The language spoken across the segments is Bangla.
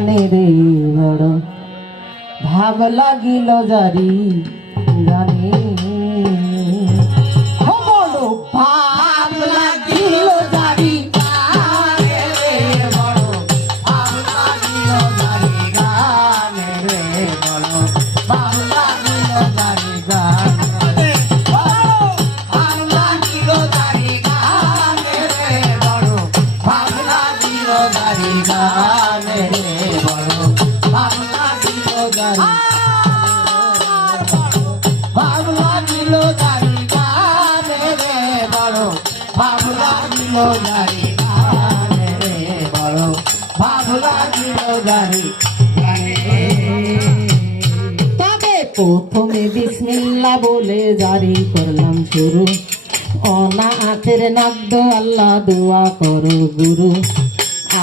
গানে রে বড় ভাব লাগিল জারি গানে বড় ভাব লাগিল জারি গানে রে বড় ভাব লাগিল জারি গানে রে বড় ভাব লাগিল জারি গানে ভাব লাগিল জারি গানে রে বড় ভাব লাগিল জারি গানে রে বড় ভাব লাগিল জারি ভাব লাগিল জারি গানে রে বড় ভাব লাগিল জারি গানে রে বড় ভাব লাগিল জারি গানে। তবে প্রথমে বিসমিল্লাহ বলে জারি করলাম শুরু, অনাথের নাগ্ধ আল্লাহ দোয়া করো গুরু।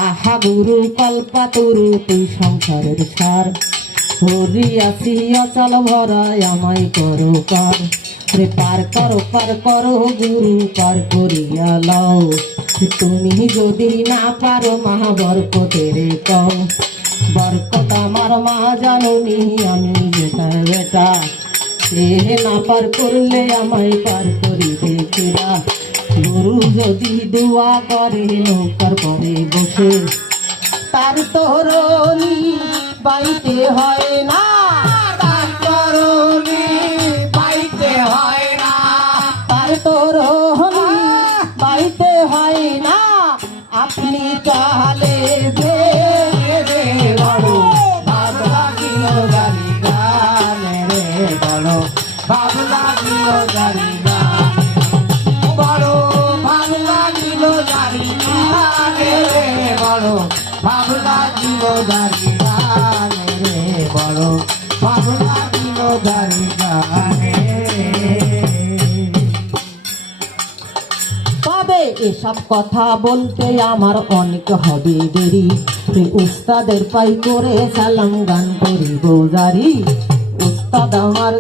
আহা গুরু কল্পাতরু তুই সংসারের সার, হরিয়াছি অচল ভরায় আমায় করো পার। পার করো গুরু পার করিয়া লও, তুমি যদি না পারো মহা বরকতের কও। বরকত আমার মা জাননি আমি যেটা বেটা, সে না পার করলে আমায় পার করিবে কিরা। গুরু যদি দোয়া করে নৌকার পরে বসে, তার তরণী বাইতে হয় না, তার তরণী বাইতে হয় না, তার তরণী বাইতে হয় না। আপনি তাহলে রে বড় ভাব লাগিল জারি গানে রে বড় ভাব লাগিল জারি গানে বড় ভাব লাগিল জারি গানে রে বড় ভাব লাগিল জারি গানে রে বড় ভাব লাগিল জারি গানে। তবে এসব কথা বলতে আমার অনেক হবে দেরি, উস্তাদের পাই করে সালাম গান করিব জারি। উস্তাদ আমার